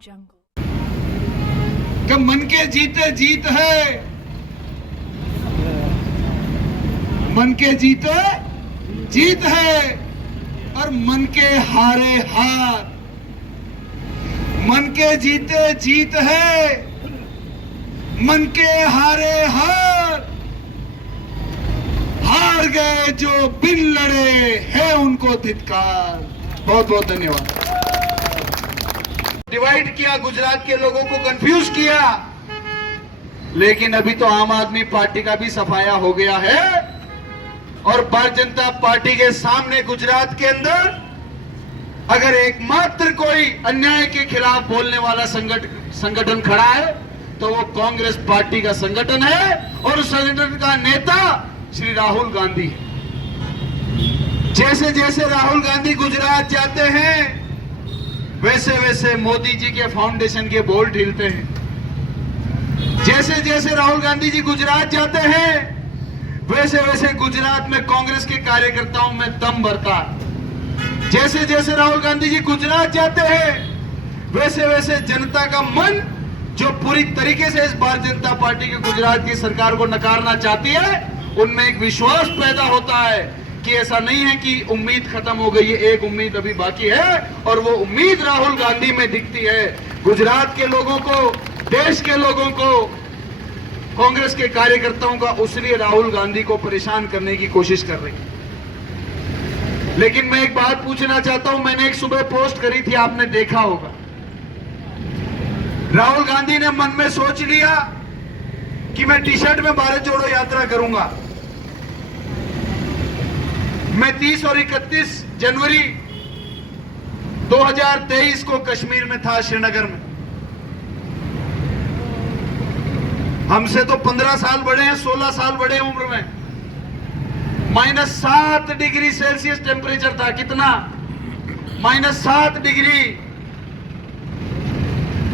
कि मन के जीते जीत है, मन के जीते जीत है और मन के हारे हार। मन के जीते जीत है, मन के हारे हार। हार गए जो बिन लड़े है उनको धिक्कार। बहुत बहुत धन्यवाद। डिवाइड किया, गुजरात के लोगों को कंफ्यूज किया, लेकिन अभी तो आम आदमी पार्टी का भी सफाया हो गया है और भारतीय जनता पार्टी के सामने गुजरात के अंदर अगर एकमात्र कोई अन्याय के खिलाफ बोलने वाला संगठन खड़ा है तो वो कांग्रेस पार्टी का संगठन है और उस संगठन का नेता श्री राहुल गांधी है। जैसे जैसे राहुल गांधी गुजरात जाते हैं वैसे वैसे मोदी जी के फाउंडेशन के बोर्ड हिलते हैं। जैसे जैसे राहुल गांधी जी गुजरात जाते हैं वैसे वैसे गुजरात में कांग्रेस के कार्यकर्ताओं में दम भरता है। जैसे जैसे राहुल गांधी जी गुजरात जाते हैं वैसे वैसे जनता का मन जो पूरी तरीके से इस भारतीय जनता पार्टी की गुजरात की सरकार को नकारना चाहती है उनमें एक विश्वास पैदा होता है कि ऐसा नहीं है कि उम्मीद खत्म हो गई है, एक उम्मीद अभी बाकी है और वो उम्मीद राहुल गांधी में दिखती है। गुजरात के लोगों को, देश के लोगों को, कांग्रेस के कार्यकर्ताओं का उसलिए राहुल गांधी को परेशान करने की कोशिश कर रही है। लेकिन मैं एक बात पूछना चाहता हूं, मैंने एक सुबह पोस्ट करी थी, आपने देखा होगा। राहुल गांधी ने मन में सोच लिया कि मैं टी शर्ट में भारत जोड़ो यात्रा करूंगा। मैं 30 और 31 जनवरी 2023 को कश्मीर में था, श्रीनगर में। हमसे तो 15 साल बड़े हैं, 16 साल बड़े हैं उम्र में। -7 डिग्री सेल्सियस टेम्परेचर था। कितना? -7 डिग्री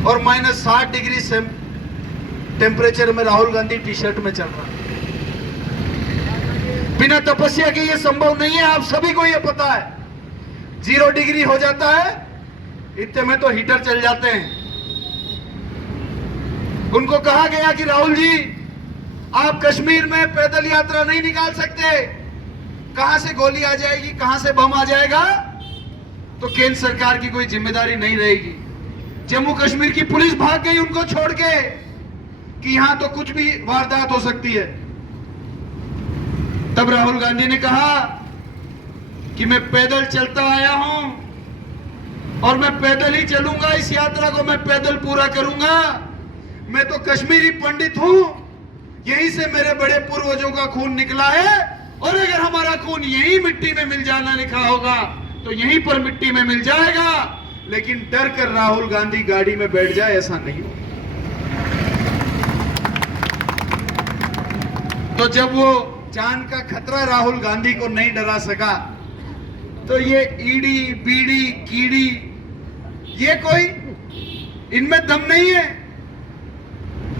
और -60 डिग्री टेम्परेचर में राहुल गांधी टी शर्ट में चल रहा है। बिना तपस्या के ये संभव नहीं है, आप सभी को ये पता है। 0 डिग्री हो जाता है, इतने में तो हीटर चल जाते हैं। उनको कहा गया कि राहुल जी आप कश्मीर में पैदल यात्रा नहीं निकाल सकते, कहां से गोली आ जाएगी, कहां से बम आ जाएगा, तो केंद्र सरकार की कोई जिम्मेदारी नहीं रहेगी। जम्मू कश्मीर की पुलिस भाग गई उनको छोड़ के कि यहां तो कुछ भी वारदात हो सकती है। तब राहुल गांधी ने कहा कि मैं पैदल चलता आया हूं और मैं पैदल ही चलूंगा, इस यात्रा को मैं पैदल पूरा करूंगा। मैं तो कश्मीरी पंडित हूं, यहीं से मेरे बड़े पूर्वजों का खून निकला है और अगर हमारा खून यहीं मिट्टी में मिल जाना लिखा होगा तो यहीं पर मिट्टी में मिल जाएगा। लेकिन डर कर राहुल गांधी गाड़ी में बैठ जाए, ऐसा नहीं हो। तो जब वो जान का खतरा राहुल गांधी को नहीं डरा सका तो ये ईडी बीडी कीड़ी, ये कोई इनमें दम नहीं है।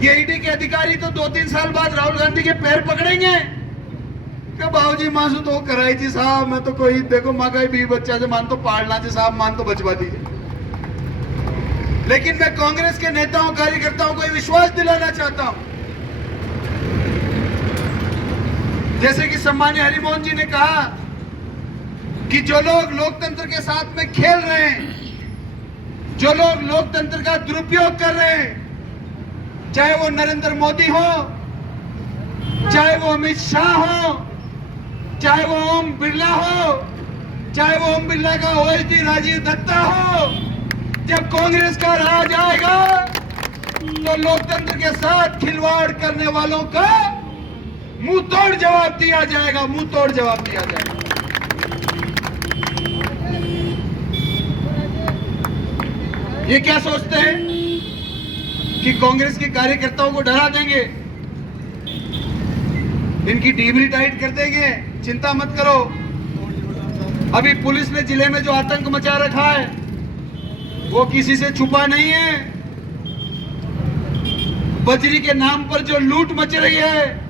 ये ईडी के अधिकारी तो 2-3 साल बाद राहुल गांधी के पैर पकड़ेंगे कि बाबूजी मासू तो कराई थी साहब, मैं तो कोई देखो माँ का भी बच्चा से मान तो पालना थी साहब, मान तो बचवा दीजिए। लेकिन मैं कांग्रेस के नेताओं कार्यकर्ताओं को विश्वास दिलाना चाहता हूं, जैसे कि सम्मान्य हरिमोहन जी ने कहा कि जो लोग लोकतंत्र के साथ में खेल रहे हैं, जो लोग लोकतंत्र का दुरुपयोग कर रहे हैं, चाहे वो नरेंद्र मोदी हो, चाहे वो अमित शाह हो, चाहे वो ओम बिरला हो, चाहे वो ओम बिरला का ओएसडी राजीव दत्ता हो, जब कांग्रेस का राज आएगा तो लोकतंत्र के साथ खिलवाड़ करने वालों का मुंह तोड़ जवाब दिया जाएगा, मुंह तोड़ जवाब दिया जाएगा। ये क्या सोचते हैं कि कांग्रेस के कार्यकर्ताओं को डरा देंगे, इनकी डीबरी टाइट कर देंगे? चिंता मत करो। अभी पुलिस ने जिले में जो आतंक मचा रखा है वो किसी से छुपा नहीं है। बजरी के नाम पर जो लूट मच रही है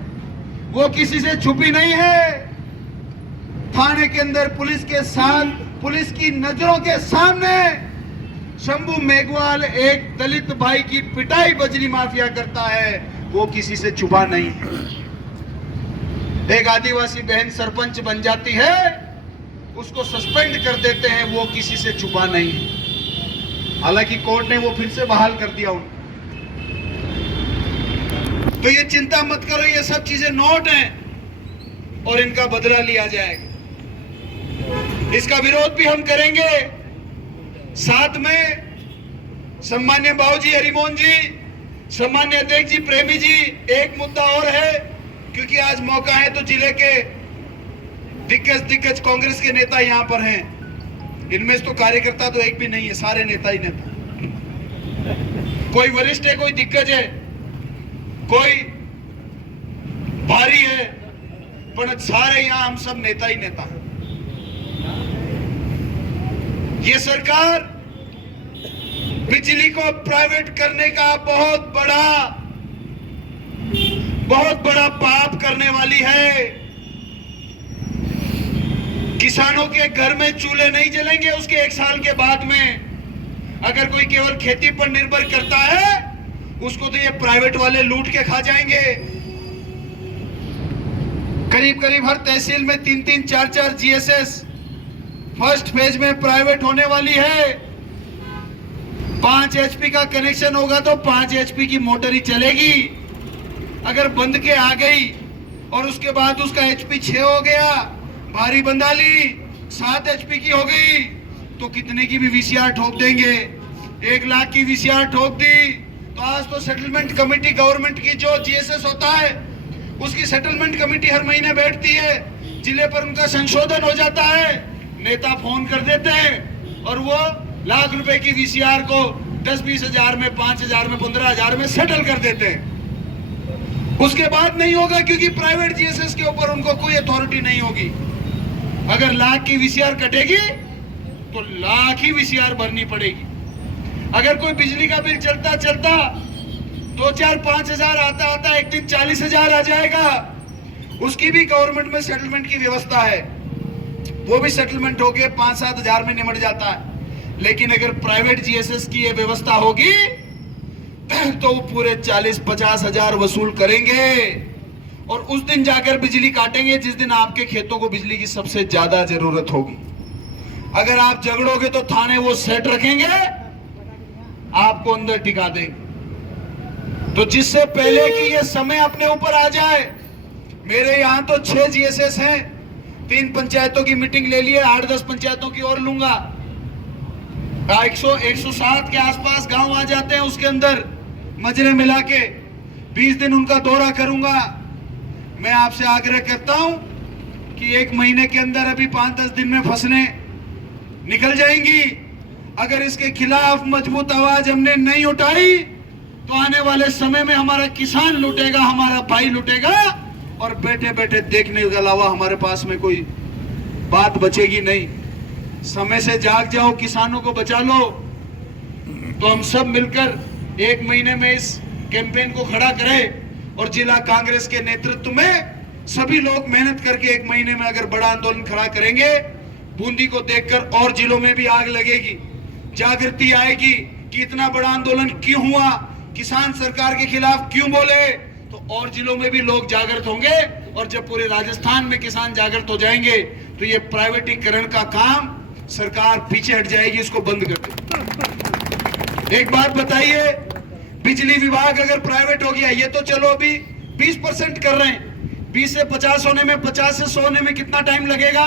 वो किसी से छुपी नहीं है। थाने के अंदर पुलिस के साथ, पुलिस की नजरों के सामने शंभू मेघवाल एक दलित भाई की पिटाई बजरी माफिया करता है, वो किसी से छुपा नहीं। एक आदिवासी बहन सरपंच बन जाती है, उसको सस्पेंड कर देते हैं, वो किसी से छुपा नहीं। हालांकि कोर्ट ने वो फिर से बहाल कर दिया उनको। तो ये चिंता मत करो, ये सब चीजें नोट हैं और इनका बदला लिया जाएगा। इसका विरोध भी हम करेंगे। साथ में सम्मान्य बाबूजी हरिमोहन जी, सम्मान्य अध्यक्ष जी प्रेमी जी, एक मुद्दा और है, क्योंकि आज मौका है तो जिले के दिग्गज कांग्रेस के नेता यहां पर हैं। इनमें से तो कार्यकर्ता तो एक भी नहीं है, सारे नेता ही नेता। कोई वरिष्ठ है, कोई दिग्गज है, कोई भारी है, पर सारे यहां हम सब नेता ही नेता हैं। ये सरकार बिजली को प्राइवेट करने का बहुत बड़ा पाप करने वाली है। किसानों के घर में चूल्हे नहीं जलेंगे उसके 1 साल के बाद में। अगर कोई केवल खेती पर निर्भर करता है, उसको तो ये प्राइवेट वाले लूट के खा जाएंगे। करीब करीब हर तहसील में 3-3, 4-4 जीएसएस फर्स्ट फेज में प्राइवेट होने वाली है। 5 एचपी का कनेक्शन होगा तो 5 एचपी की मोटर ही चलेगी। अगर बंद के आ गई और उसके बाद उसका एचपी 6 हो गया, भारी बंदाली 7 एचपी की हो गई, तो कितने की भी वीसीआर ठोक देंगे। 1 लाख की वीसीआर ठोक दी तो आज तो सेटलमेंट कमेटी गवर्नमेंट की जो जीएसएस होता है, उसकी सेटलमेंट कमेटी हर महीने बैठती है, जिले पर उनका संशोधन हो जाता है, नेता फोन कर देते हैं और वो लाख रुपए की वीसीआर को 10-20 हजार में, 5 हजार में, 15 हजार में सेटल कर देते हैं। उसके बाद नहीं होगा, क्योंकि प्राइवेट जीएसएस के ऊपर उनको कोई अथॉरिटी नहीं होगी। अगर लाख की वीसीआर कटेगी तो लाख ही वीसीआर भरनी पड़ेगी। अगर कोई बिजली का बिल चलता 2-4-5 हजार आता एक दिन 40 हजार आ जाएगा। उसकी भी गवर्नमेंट में सेटलमेंट की व्यवस्था है, वो भी सेटलमेंट होके 5-7 हजार में निमट जाता है। लेकिन अगर प्राइवेट जीएसएस की ये व्यवस्था होगी तो वो पूरे 40-50 हजार वसूल करेंगे और उस दिन जाकर बिजली काटेंगे जिस दिन आपके खेतों को बिजली की सबसे ज्यादा जरूरत होगी। अगर आप झगड़ोगे तो थाने वो सेट रखेंगे, आपको अंदर टिका देंगे। तो जिससे पहले कि ये समय अपने ऊपर आ जाए, मेरे यहां तो 6 जीएसएस हैं, 3 पंचायतों की मीटिंग ले लिए, 8-10 पंचायतों की और लूंगा। 107 के आसपास गांव आ जाते हैं, उसके अंदर मजरे मिला के 20 दिन उनका दौरा करूंगा। मैं आपसे आग्रह करता हूं कि 1 महीने के अंदर अभी 5-10 दिन में फसलें निकल जाएंगी। अगर इसके खिलाफ मजबूत आवाज हमने नहीं उठाई तो आने वाले समय में हमारा किसान लूटेगा, हमारा भाई लूटेगा और बैठे बैठे देखने के अलावा हमारे पास में कोई बात बचेगी नहीं। समय से जाग जाओ, किसानों को बचा लो। तो हम सब मिलकर 1 महीने में इस कैंपेन को खड़ा करें और जिला कांग्रेस के नेतृत्व में सभी लोग मेहनत करके 1 महीने में अगर बड़ा आंदोलन खड़ा करेंगे, बूंदी को देखकर और जिलों में भी आग लगेगी, जागृति आएगी कि इतना बड़ा आंदोलन क्यों हुआ, किसान सरकार के खिलाफ क्यों बोले, तो और जिलों में भी लोग जागृत होंगे। और जब पूरे राजस्थान में किसान जागृत हो जाएंगे तो ये प्राइवेटीकरण का काम सरकार पीछे हट जाएगी, इसको बंद कर दे। एक बात बताइए, बिजली विभाग अगर प्राइवेट हो गया, ये तो चलो अभी 20% कर रहे हैं, 20 से 50 होने में, 50 से 100 होने में कितना टाइम लगेगा?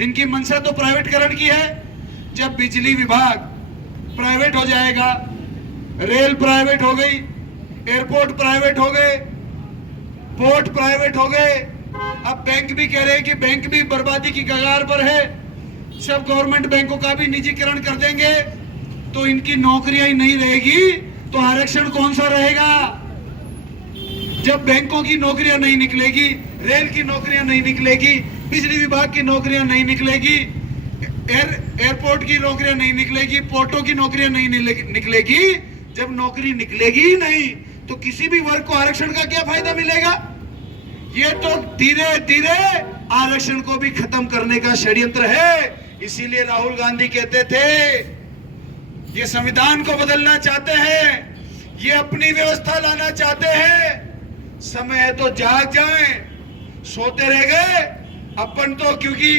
इनकी मंशा तो प्राइवेटकरण की है। जब बिजली विभाग प्राइवेट हो जाएगा, रेल प्राइवेट हो गई, एयरपोर्ट प्राइवेट हो गए, पोर्ट प्राइवेट हो गए, अब बैंक भी कह रहे हैं कि बैंक भी बर्बादी की कगार पर है, सब गवर्नमेंट बैंकों का भी निजीकरण कर देंगे, तो इनकी नौकरियां ही नहीं रहेगी तो आरक्षण कौन सा रहेगा? जब बैंकों की नौकरियां नहीं निकलेगी, रेल की नौकरियां नहीं निकलेगी, बिजली विभाग की नौकरियां नहीं निकलेगी, एयरपोर्ट की नौकरियां नहीं निकलेगी, पोर्टों की नौकरियां नहीं निकलेगी, जब नौकरी निकलेगी ही नहीं तो किसी भी वर्ग को आरक्षण का क्या फायदा मिलेगा? ये तो धीरे धीरे आरक्षण को भी खत्म करने का षड्यंत्र है। इसीलिए राहुल गांधी कहते थे ये संविधान को बदलना चाहते हैं, ये अपनी व्यवस्था लाना चाहते हैं। समय है तो जाग जाएं, सोते रह गए अपन तो, क्योंकि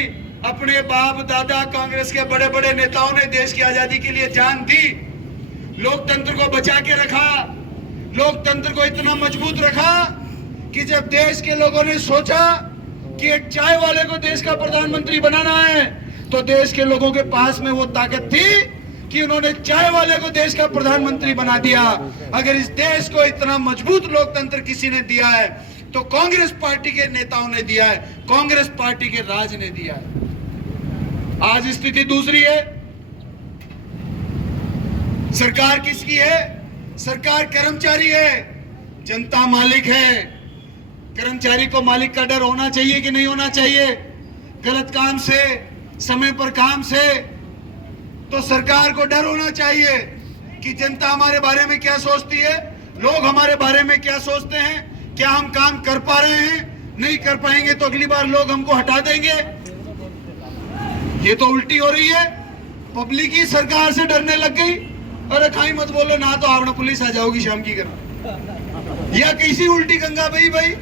अपने बाप दादा कांग्रेस के बड़े बड़े नेताओं ने देश की आजादी के लिए जान दी, लोकतंत्र को बचा के रखा, लोकतंत्र को इतना मजबूत रखा कि जब देश के लोगों ने सोचा कि एक चाय वाले को देश का प्रधानमंत्री बनाना है, तो देश के लोगों के पास में वो ताकत थी कि उन्होंने चाय वाले को देश का प्रधानमंत्री बना दिया। अगर इस देश को इतना मजबूत लोकतंत्र किसी ने दिया है तो कांग्रेस पार्टी के नेताओं ने दिया है, कांग्रेस पार्टी के राज ने दिया है। आज स्थिति दूसरी है। सरकार किसकी है? सरकार कर्मचारी है, जनता मालिक है। कर्मचारी को मालिक का डर होना चाहिए कि नहीं होना चाहिए? गलत काम से, समय पर काम से, तो सरकार को डर होना चाहिए कि जनता हमारे बारे में क्या सोचती है, लोग हमारे बारे में क्या सोचते हैं, क्या हम काम कर पा रहे हैं, नहीं कर पाएंगे तो अगली बार लोग हमको हटा देंगे। ये तो उल्टी हो रही है, पब्लिक ही सरकार से डरने लग गई। अरे खाई मत बोलो ना तो आपने पुलिस आ जाओगी शाम की तरह। यह कैसी उल्टी गंगा बही भाई?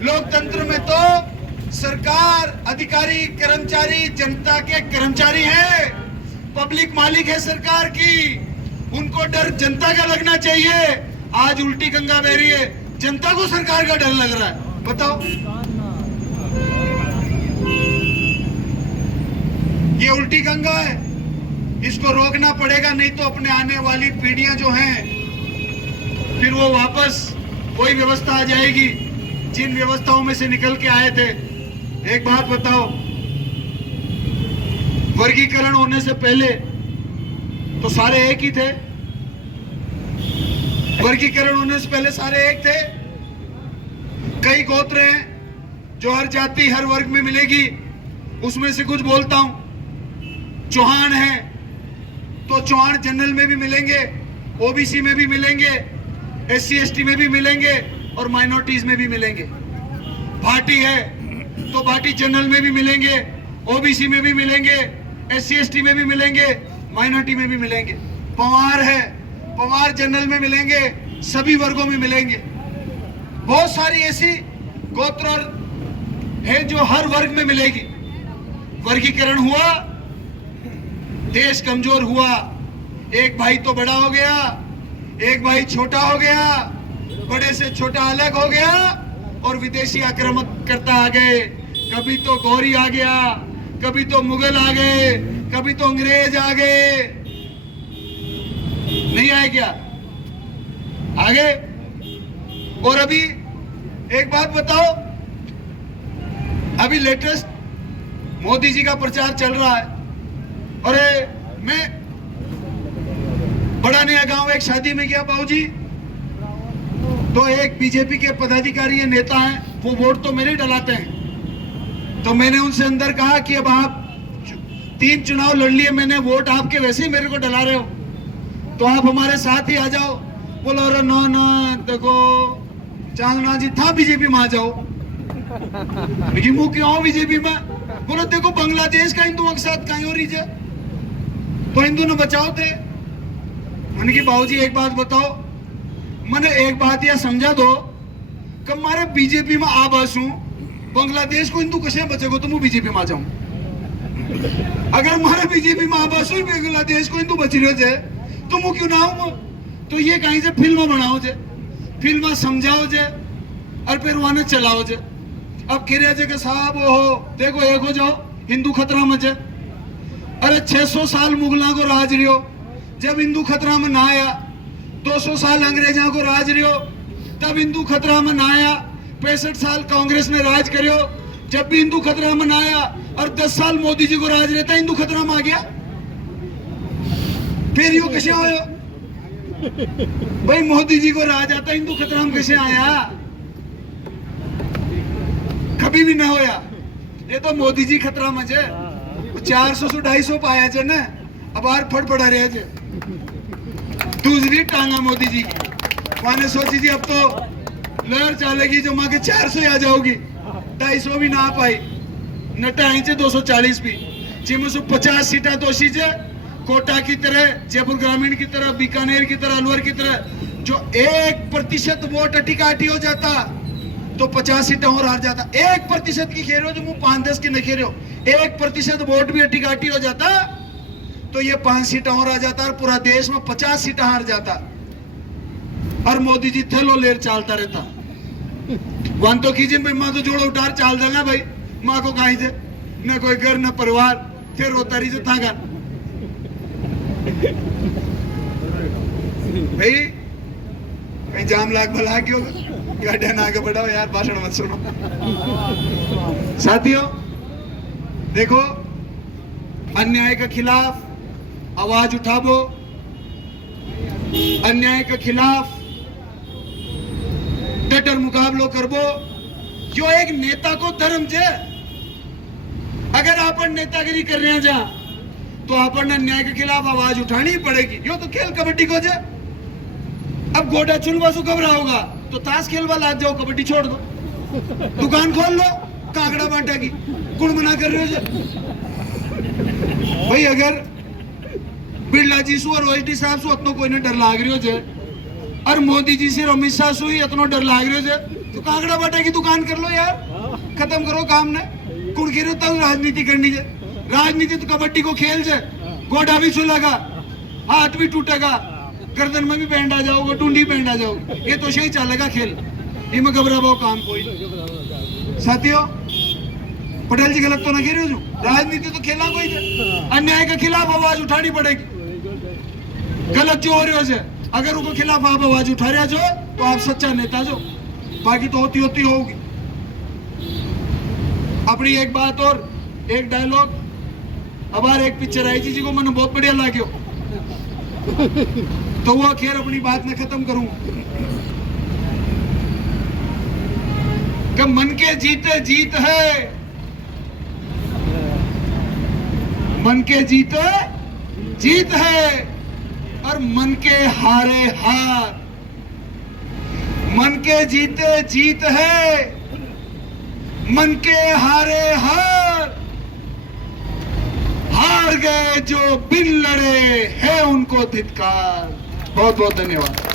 लोकतंत्र में तो सरकार, अधिकारी, कर्मचारी जनता के कर्मचारी है, पब्लिक मालिक है सरकार की, उनको डर जनता का लगना चाहिए। आज उल्टी गंगा बह रही है, जनता को सरकार का डर लग रहा है। बताओ, ये उल्टी गंगा है, इसको रोकना पड़ेगा, नहीं तो अपने आने वाली पीढ़ियां जो हैं फिर वो वापस वही व्यवस्था आ जाएगी जिन व्यवस्थाओं में से निकल के आए थे। एक बात बताओ, वर्गीकरण होने से पहले तो सारे एक ही थे, वर्गीकरण होने से पहले सारे एक थे। कई गोत्र हैं जो हर जाति हर वर्ग में मिलेगी, उसमें से कुछ बोलता हूं। चौहान है तो चौहान जनरल में भी मिलेंगे, ओबीसी में भी मिलेंगे, एससी एसटी में भी मिलेंगे और माइनॉरिटीज में भी मिलेंगे। भाटी है तो भाटी जनरल में भी मिलेंगे, ओबीसी में भी मिलेंगे, एससी एसटी में भी मिलेंगे, माइनॉरिटी में भी मिलेंगे। पवार है, पवार जनरल में मिलेंगे, सभी वर्गों में मिलेंगे। बहुत सारी ऐसी गोत्र है जो हर वर्ग में मिलेगी। वर्गीकरण हुआ, देश कमजोर हुआ। एक भाई तो बड़ा हो गया, एक भाई छोटा हो गया, बड़े से छोटा अलग हो गया और विदेशी आक्रामकर्ता आ गए। कभी तो गौरी आ गया, कभी तो मुगल आ गए, कभी तो अंग्रेज आ गए। नहीं आए क्या? आगे। और अभी एक बात बताओ, अभी लेटेस्ट मोदी जी का प्रचार चल रहा है। अरे मैं बड़ा नया गांव एक शादी में गया बाबूजी, तो एक बीजेपी के पदाधिकारी नेता हैं, वो वोट तो मेरे डलाते हैं। तो मैंने उनसे अंदर कहा कि अब आप 3 चुनाव लड़ लिए, मैंने वोट आपके वैसे ही मेरे को डला रहे हो, तो आप हमारे साथ ही आ जाओ। बोलो अरे ना ना, देखो चांदना जी था बीजेपी में, आ जाओ। लेकिन वो क्यों बीजेपी में? बोलो देखो बांग्लादेश का हिंदू के साथ कहीं हो रही है, तो हिंदू ने बचाओ थे। मैंने कि बाबूजी एक बात बताओ, मैंने एक बात यह समझा दो कि हमारे बीजेपी में आ बसू, बांग्लादेश को हिंदू कैसे बचेगो तो मैं बीजेपी में आ जाऊं। अगर हमारे बीजेपी में आ बसू बांग्लादेश को हिंदू बच रहे थे तो मैं क्यों ना आऊं? तो ये कहीं से फिल्म बनाओ जे, फिल्म समझाओ जे और फिर वहां चलाओ जे। अब कह रहे कि साहब हो देखो एक हो जाओ, हिंदू खतरा में जे। अरे 600 साल मुगलों को राज रियो, जब हिंदू खतरा में ना आया। 200 साल अंग्रेजों को राज रियो, तब हिंदू खतरा में ना आया। 65 साल कांग्रेस ने राज करियो, जब भी हिंदू खतरा में ना आया। और 10 साल मोदी जी को राज रहता, हिंदू खतरा में आ गया। फिर यू कैसे आयो भाई? मोदी जी को राज आता, हिंदू खतरा में कैसे आया? कभी भी ना होया। ये तो मोदी जी खतरा में जे 400 से 250 पाया जे ने, अब आर फट पड़ा रहे जे। दूसरी टांगा मोदी जी की, माने सोची जी अब तो लहर चलेगी जो माँ के 400 आ जाओगी, 250 भी ना आ पाई। नटा आई 240 भी, जिसमें 50 सीटा दोषी जे, कोटा की तरह, जयपुर ग्रामीण की तरह, बीकानेर की तरह, अलवर की तरह जो 1% वोट अटिकाटी हो जाता तो 50 सीटें और हार जाता। 1% की खेल रहे हो जो मुंह 5-10 की नहीं खेल रहे हो, 1% वोट भी अटिकाटी हो जाता तो ये 5 सीटें और आ जाता और पूरा देश में 50 सीटें हार जाता और मोदी जी थेलो लेर चालता रहता। वन तो कीजिए भाई, माँ तो जोड़ो उठार चाल देगा भाई, माँ को कहीं से न कोई घर न परिवार, फिर रोता रही से था भाई कहीं जाम लाग भला क्यों गाड़ियां ना आगे बढ़ाओ यार, भाषण मत सुनो। साथियों देखो, अन्याय के खिलाफ आवाज उठाबो, अन्याय के खिलाफ डटर मुकाबलो करबो। जो एक नेता को धर्म जे, अगर अपन नेतागिरी कर रहे हैं जा तो अपन अन्याय के खिलाफ आवाज उठानी ही पड़ेगी। यो तो खेल कबड्डी को जे, अब गोडा चुनवा सु घबरा होगा तो ताश खेलवा लाग जाओ, कबड्डी छोड़ दो, दुकान खोल लो कांगड़ा बांटा की, गुण मना कर रहे हो जे भाई। अगर बिरला जी सु और ओएसडी साहब सु इतना कोई ने डर लाग रही हो जे और मोदी जी से अमित शाह सु ही इतना डर लाग रही हो जे तो कांगड़ा बांटा की दुकान कर लो यार, खत्म करो काम ने। कुण गिरो तब राजनीति करनी जे, राजनीति तो कबड्डी को खेल जे, गोडा भी छुलेगा, हाथ भी टूटेगा, गर्दन में भी बैंड आ जाओगे, टूंडी बैंड आ जाओगे, ये तो सही चलेगा खेल, इनमें घबराओ काम कोई। साथियों पटेल जी गलत तो ना कह रहे हो, राजनीति तो खेला कोई थे, अन्याय के खिलाफ आवाज उठानी पड़ेगी। गलत जो हो रहे हो से अगर उनके खिलाफ आप आवाज उठा रहे जो तो आप सच्चा नेता जो, बाकी तो होती होती होगी। अपनी एक बात और एक डायलॉग, अब एक पिक्चर आई थी जिसको मैंने बहुत बढ़िया लाग्यो तो वो खैर अपनी बात में खत्म करूं कि मन के जीते जीत है, मन के जीते जीत है और मन के हारे हार। मन के जीते जीत है, मन के हारे हार। हार गए जो बिन लड़े है उनको धिक्कार। बहुत बहुत धन्यवाद।